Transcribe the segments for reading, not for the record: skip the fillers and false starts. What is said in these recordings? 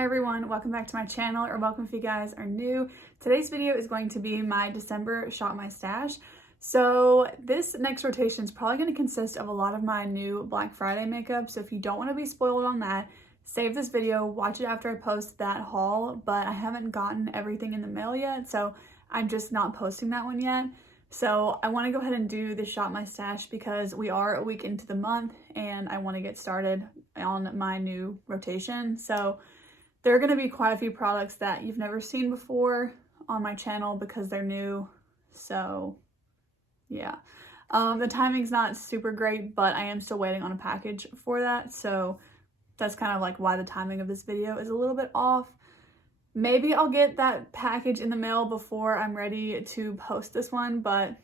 Hi everyone, welcome back to my channel, or welcome if you guys are new. Today's video is going to be my December Shop My Stash. So this next rotation is probably going to consist of a lot of my new Black Friday makeup. So if you don't want to be spoiled on that, save this video, watch it after I post that haul, but I haven't gotten everything in the mail yet, so I'm just not posting that one yet. So I want to go ahead and do the Shop My Stash because we are a week into the month and I want to get started on my new rotation. So there are going to be quite a few products that you've never seen before on my channel because they're new. So yeah, the timing's not super great, but I am still waiting on a package for that. So that's kind of like why the timing of this video is a little bit off. Maybe I'll get that package in the mail before I'm ready to post this one, but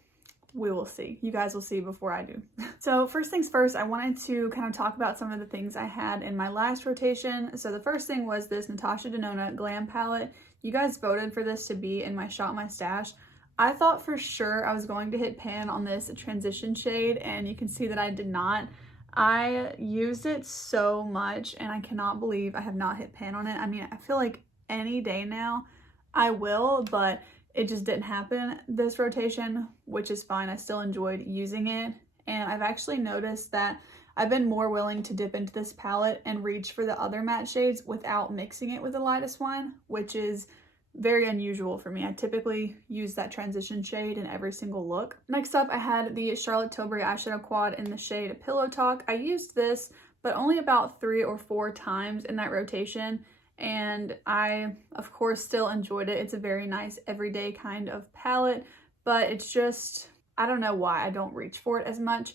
we will see. You guys will see before I do. So first things first, I wanted to kind of talk about some of the things I had in my last rotation. So the first thing was this Natasha Denona Glam Palette. You guys voted for this to be in my Shop My Stash. I thought for sure I was going to hit pan on this transition shade, and you can see that I did not. I used it so much and I cannot believe I have not hit pan on it. I mean, I feel like any day now I will, but it just didn't happen this rotation, which is fine. I still enjoyed using it, and I've actually noticed that I've been more willing to dip into this palette and reach for the other matte shades without mixing it with the lightest one, which is very unusual for me. I typically use that transition shade in every single look. Next up, I had the Charlotte Tilbury eyeshadow quad in the shade Pillow Talk. I used this, but only about 3 or 4 times in that rotation, and I, of course, still enjoyed it. It's a very nice everyday kind of palette, but it's just, I don't know why I don't reach for it as much,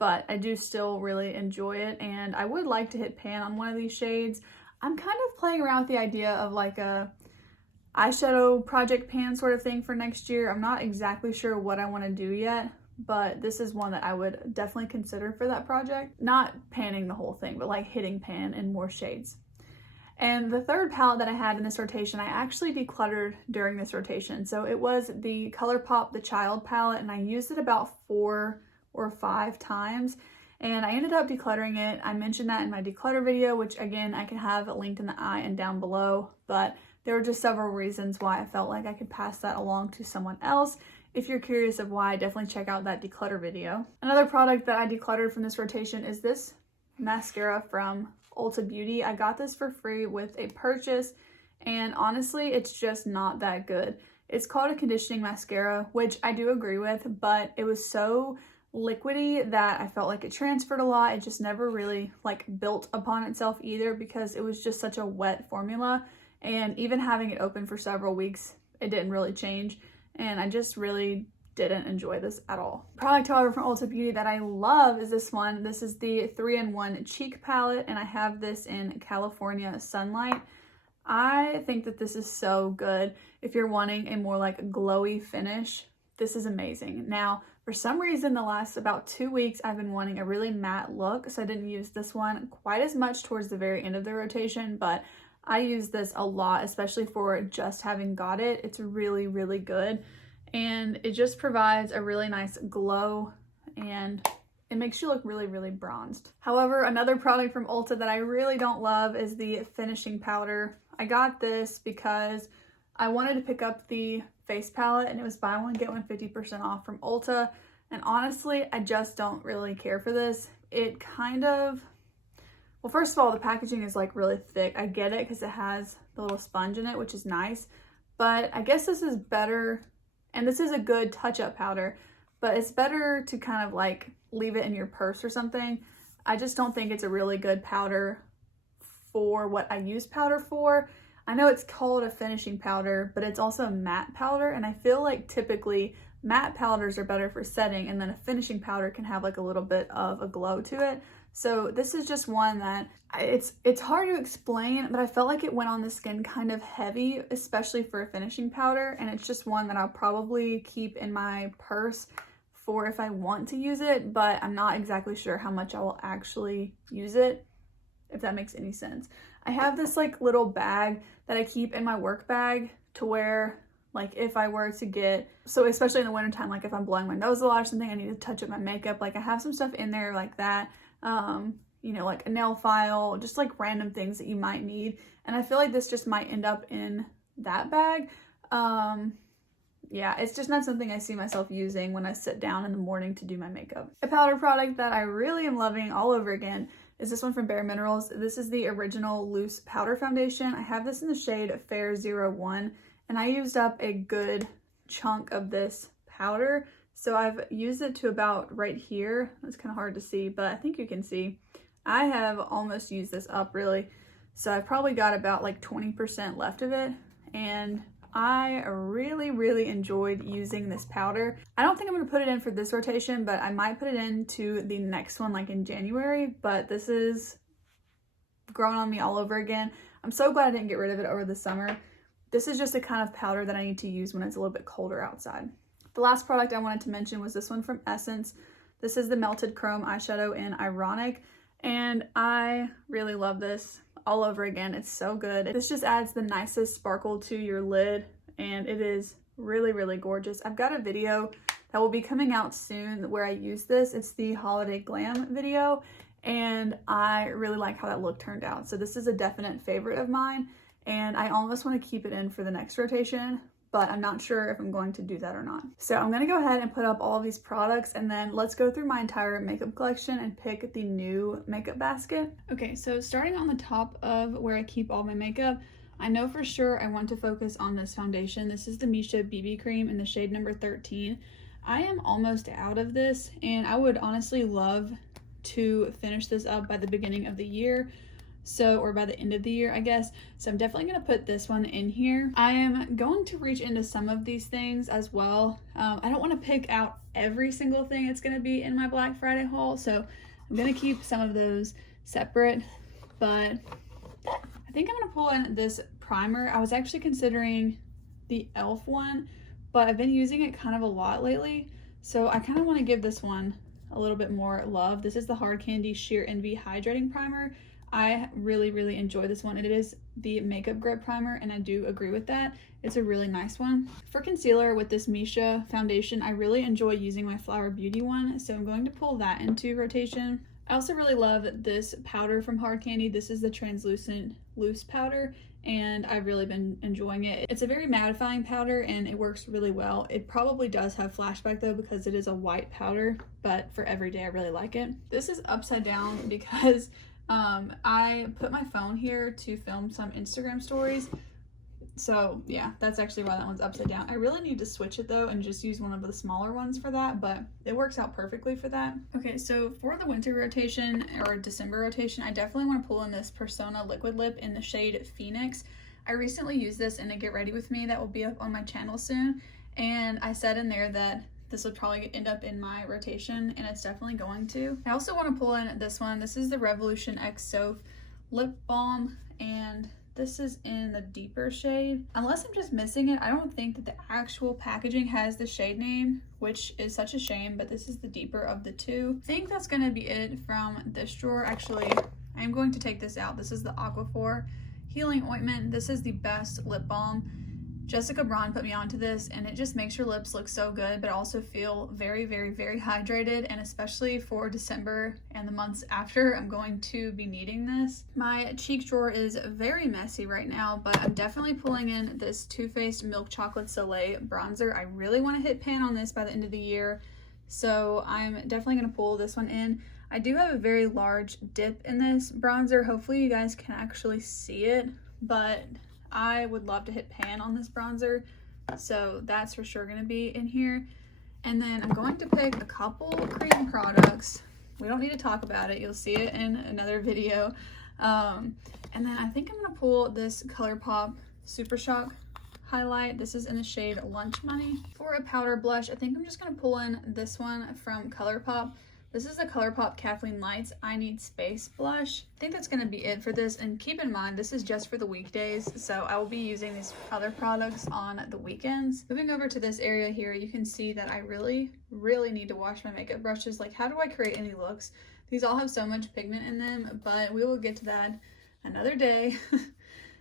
but I do still really enjoy it, and I would like to hit pan on one of these shades. I'm kind of playing around with the idea of like a eyeshadow project pan sort of thing for next year. I'm not exactly sure what I want to do yet, but this is one that I would definitely consider for that project. Not panning the whole thing, but like hitting pan in more shades. And the third palette that I had in this rotation, I actually decluttered during this rotation. So it was the ColourPop The Child palette, and I used it about 4 or 5 times. And I ended up decluttering it. I mentioned that in my declutter video, which again, I can have linked in the eye and down below. But there were just several reasons why I felt like I could pass that along to someone else. If you're curious of why, definitely check out that declutter video. Another product that I decluttered from this rotation is this mascara from Ulta Beauty. I got this for free with a purchase, and honestly, it's just not that good. It's called a conditioning mascara, which I do agree with, but it was so liquidy that I felt like it transferred a lot. It just never really like built upon itself either because it was just such a wet formula, and even having it open for several weeks, it didn't really change, and I just really didn't enjoy this at all. Product, however, from Ulta Beauty that I love is this one. This is the 3-in-1 cheek palette, and I have this in California Sunlight. I think that this is so good if you're wanting a more like glowy finish. This is amazing. Now, for some reason, the last about 2 weeks, I've been wanting a really matte look, so I didn't use this one quite as much towards the very end of the rotation, but I use this a lot, especially for just having got it. It's really, really good. And it just provides a really nice glow, and it makes you look really, really bronzed. However, another product from Ulta that I really don't love is the finishing powder. I got this because I wanted to pick up the face palette, and it was buy one, get one 50% off from Ulta. And honestly, I just don't really care for this. It kind of, well, first of all, the packaging is like really thick. I get it because it has the little sponge in it, which is nice, but I guess this is better. And this is a good touch-up powder, but it's better to kind of like leave it in your purse or something. I just don't think it's a really good powder for what I use powder for. I know it's called a finishing powder, but it's also a matte powder, and I feel like typically matte powders are better for setting, and then a finishing powder can have like a little bit of a glow to it. So this is just one that it's hard to explain, but I felt like it went on the skin kind of heavy, especially for a finishing powder, and it's just one that I'll probably keep in my purse for if I want to use it, but I'm not exactly sure how much I will actually use it, if that makes any sense. I have this like little bag that I keep in my work bag to where like if I were to get, so especially in the wintertime, like if I'm blowing my nose a lot or something, I need to touch up my makeup, like I have some stuff in there like that. you know, like a nail file, just like random things that you might need. And I feel like this just might end up in that bag. Yeah, it's just not something I see myself using when I sit down in the morning to do my makeup. A powder product that I really am loving all over again is this one from Bare Minerals. This is the original loose powder foundation. I have this in the shade Fair 01, and I used up a good chunk of this powder. So I've used it to about right here. It's kind of hard to see, but I think you can see. I have almost used this up really. So I've probably got about like 20% left of it, and I really enjoyed using this powder. I don't think I'm going to put it in for this rotation, but I might put it into the next one like in January, but this is growing on me all over again. I'm so glad I didn't get rid of it over the summer. This is just a kind of powder that I need to use when it's a little bit colder outside. The last product I wanted to mention was this one from Essence. This is the Melted Chrome eyeshadow in Ironic, and I really love this all over again. It's so good. This just adds the nicest sparkle to your lid, and it is really gorgeous. I've got a video that will be coming out soon where I use this. It's the Holiday Glam video, and I really like how that look turned out. So this is a definite favorite of mine, and I almost want to keep it in for the next rotation, but I'm not sure if I'm going to do that or not. So I'm gonna go ahead and put up all of these products, and then let's go through my entire makeup collection and pick the new makeup basket. Okay, so starting on the top of where I keep all my makeup, I know for sure I want to focus on this foundation. This is the Misha BB Cream in the shade number 13. I am almost out of this, and I would honestly love to finish this up by the beginning of the year. Or by the end of the year, I guess. So I'm definitely going to put this one in here. I am going to reach into some of these things as well. I don't want to pick out every single thing that's going to be in my Black Friday haul, so I'm going to keep some of those separate. But I think I'm going to pull in this primer. I was actually considering the E.L.F. one, but I've been using it kind of a lot lately, so I kind of want to give this one a little bit more love. This is the Hard Candy Sheer Envy Hydrating Primer. I really enjoy this one. It is the Makeup Grip Primer, and I do agree with that. It's a really nice one. For concealer with this Misha foundation, I really enjoy using my Flower Beauty one, so I'm going to pull that into rotation. I also really love this powder from Hard Candy. This is the Translucent Loose Powder, and I've really been enjoying it. It's a very mattifying powder, and it works really well. It probably does have flashback though, because it is a white powder, but for everyday I really like it. This is upside down because I put my phone here to film some Instagram stories. So yeah, that's actually why that one's upside down. I really need to switch it though and just use one of the smaller ones for that, but it works out perfectly for that. Okay, so for the winter rotation or December rotation, I definitely want to pull in this Persona Liquid Lip in the shade Phoenix. I recently used this in a Get Ready With Me that will be up on my channel soon, and I said in there that this would probably end up in my rotation, and it's definitely going to. I also want to pull in this one. This is the Revolution X Soph Lip Balm, and this is in the deeper shade. Unless I'm just missing it, I don't think that the actual packaging has the shade name, which is such a shame, but this is the deeper of the two. I think that's going to be it from this drawer. Actually, I'm going to take this out. This is the Aquaphor Healing Ointment. This is the best lip balm. Jessica Braun put me onto this, and it just makes your lips look so good, but also feel very hydrated, and especially for December and the months after, I'm going to be needing this. My cheek drawer is very messy right now, but I'm definitely pulling in this Too Faced Milk Chocolate Soleil bronzer. I really want to hit pan on this by the end of the year, so I'm definitely going to pull this one in. I do have a very large dip in this bronzer. Hopefully you guys can actually see it, but I would love to hit pan on this bronzer, so that's for sure going to be in here. And then I'm going to pick a couple cream products. We don't need to talk about it. You'll see it in another video. And then I think I'm going to pull this ColourPop Super Shock highlight. This is in the shade Lunch Money. For a powder blush, I think I'm just going to pull in this one from ColourPop. This is the ColourPop Kathleen Lights I Need Space blush. I think that's going to be it for this, and keep in mind this is just for the weekdays, so I will be using these other products on the weekends. Moving over to this area here, you can see that I really need to wash my makeup brushes. Like, how do I create any looks? These all have so much pigment in them, but we will get to that another day.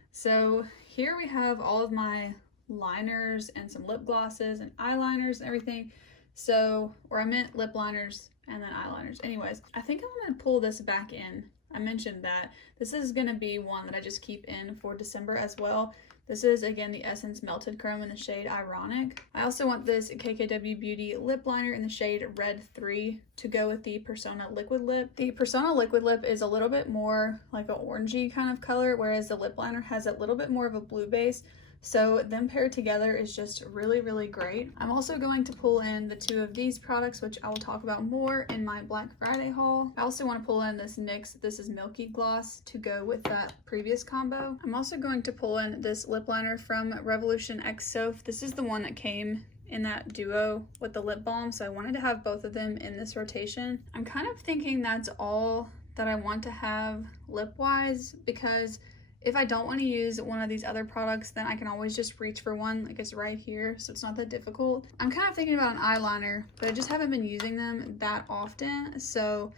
So here we have all of my liners and some lip glosses and eyeliners and everything. So, or I meant lip liners and then eyeliners. Anyways, I think I'm gonna pull this back in. I mentioned that this is gonna be one that I just keep in for December as well. This is, again, the Essence Melted Chrome in the shade Ironic. I also want this KKW Beauty lip liner in the shade Red 3 to go with the Persona Liquid Lip. The Persona Liquid Lip is a little bit more like an orangey kind of color, whereas the lip liner has a little bit more of a blue base. So them paired together is just really, really great. I'm also going to pull in the two of these products, which I will talk about more in my Black Friday haul. I also want to pull in this NYX This Is Milky Gloss to go with that previous combo. I'm also going to pull in this lip liner from Revolution X Soph. This is the one that came in that duo with the lip balm, so I wanted to have both of them in this rotation. I'm kind of thinking that's all that I want to have lip-wise, because if I don't want to use one of these other products, then I can always just reach for one, like it's right here, so it's not that difficult. I'm kind of thinking about an eyeliner, but I just haven't been using them that often, so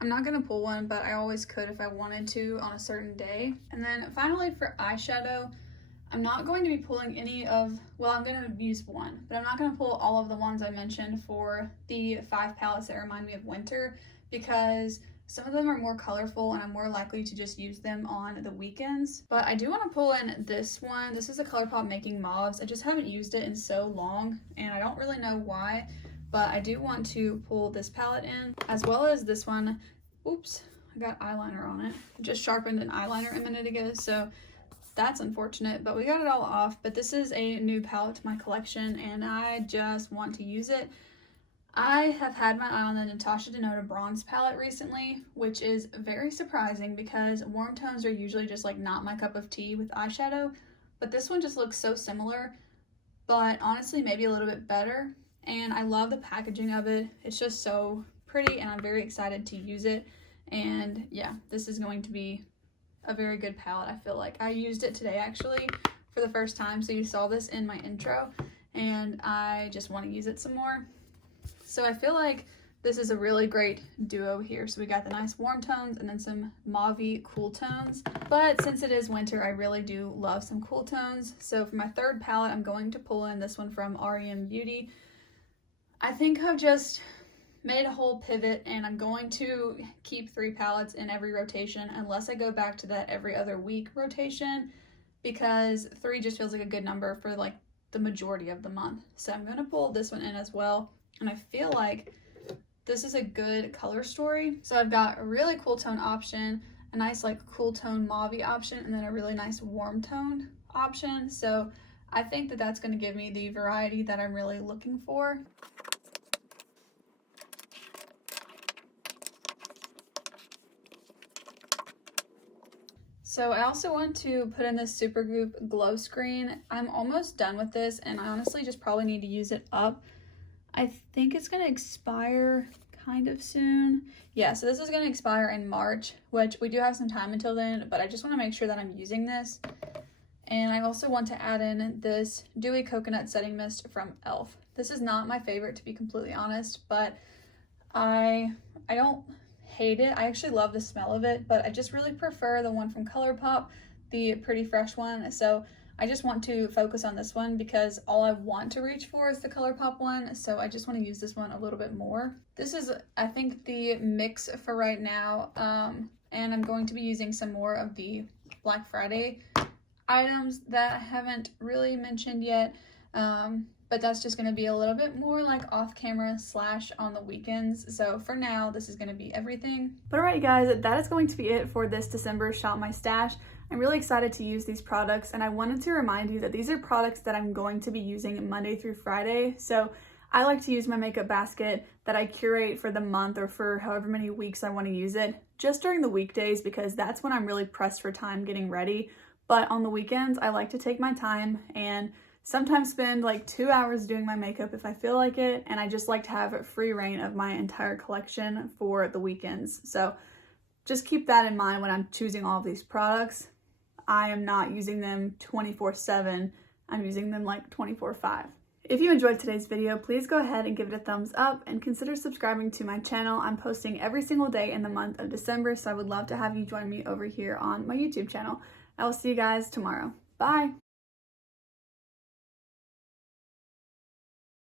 I'm not going to pull one, but I always could if I wanted to on a certain day. And then finally for eyeshadow, I'm not going to be pulling any of, well, I'm going to use one, but I'm not going to pull all of the ones I mentioned for the 5 palettes that remind me of winter, because some of them are more colorful and I'm more likely to just use them on the weekends. But I do want to pull in this one. This is a ColourPop Making Mauves. I just haven't used it in so long and I don't really know why, but I do want to pull this palette in, as well as this one. Oops, I got eyeliner on it. I just sharpened an eyeliner a minute ago, so that's unfortunate, but we got it all off. But this is a new palette to my collection and I just want to use it. I have had my eye on the Natasha Denona Bronze palette recently, which is very surprising because warm tones are usually just like not my cup of tea with eyeshadow, but this one just looks so similar, but honestly maybe a little bit better. And I love the packaging of it. It's just so pretty and I'm very excited to use it. And yeah, this is going to be a very good palette. I feel like I used it today actually for the first time, so you saw this in my intro, and I just want to use it some more. So I feel like this is a really great duo here. So we got the nice warm tones and then some mauve-y cool tones. But since it is winter, I really do love some cool tones. So for my third palette, I'm going to pull in this one from REM Beauty. I think I've just made a whole pivot and I'm going to keep 3 palettes in every rotation unless I go back to that every other week rotation, because 3 just feels like a good number for like the majority of the month. So I'm going to pull this one in as well. And I feel like this is a good color story. So I've got a really cool tone option, a nice like cool tone mauve option, and then a really nice warm tone option. So I think that that's going to give me the variety that I'm really looking for. So I also want to put in this Supergoop Glow Screen. I'm almost done with this and I honestly just probably need to use it up. I think it's going to expire kind of soon. Yeah, so this is going to expire in March, which we do have some time until then, but I just want to make sure that I'm using this. And I also want to add in this Dewy Coconut Setting Mist from E.L.F. This is not my favorite, to be completely honest, but I don't hate it. I actually love the smell of it, but I just really prefer the one from ColourPop, the Pretty Fresh one. So I just want to focus on this one because all I want to reach for is the ColourPop one, so I just want to use this one a little bit more. This is, I think, the mix for right now, and I'm going to be using some more of the Black Friday items that I haven't really mentioned yet, but that's just going to be a little bit more like off camera / on the weekends. So for now, this is going to be everything. But alright guys, that is going to be it for this December Shop My Stash. I'm really excited to use these products, and I wanted to remind you that these are products that I'm going to be using Monday through Friday. So I like to use my makeup basket that I curate for the month or for however many weeks I want to use it just during the weekdays, because that's when I'm really pressed for time getting ready. But on the weekends, I like to take my time and sometimes spend like 2 hours doing my makeup if I feel like it, and I just like to have free reign of my entire collection for the weekends. So just keep that in mind when I'm choosing all of these products. I am not using them 24/7. I'm using them like 24/5. If you enjoyed today's video, please go ahead and give it a thumbs up and consider subscribing to my channel. I'm posting every single day in the month of December, so I would love to have you join me over here on my YouTube channel. I will see you guys tomorrow. Bye!